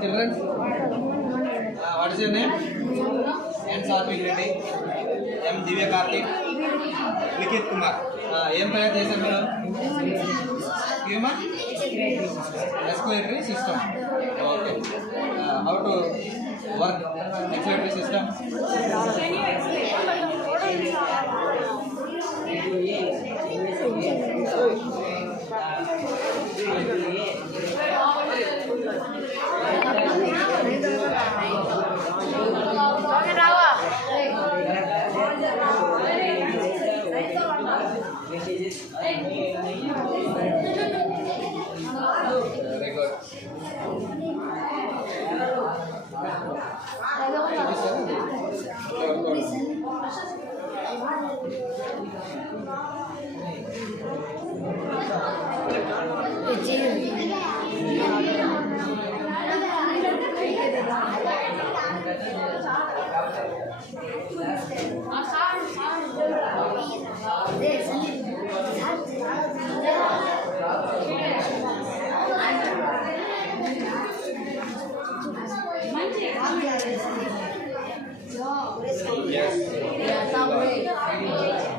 Children, what is your name? N. Satvik Reddy, M. Divya Karthik, Likit Kumar. ఏం తయారు చేశారు మీరు? Human excretory system. Okay, how to work excretory system? Very good.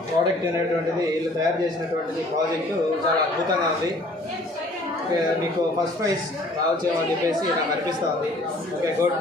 Product అనేటువంటిది వీళ్ళు తయారు చేసినటువంటిది project చాలా అద్భుతంగా ఉంది. మీకు ఫస్ట్ ప్రైజ్ రావచ్చేమో అని చెప్పేసి నాకు అనిపిస్తూ ఉంది. Okay, good.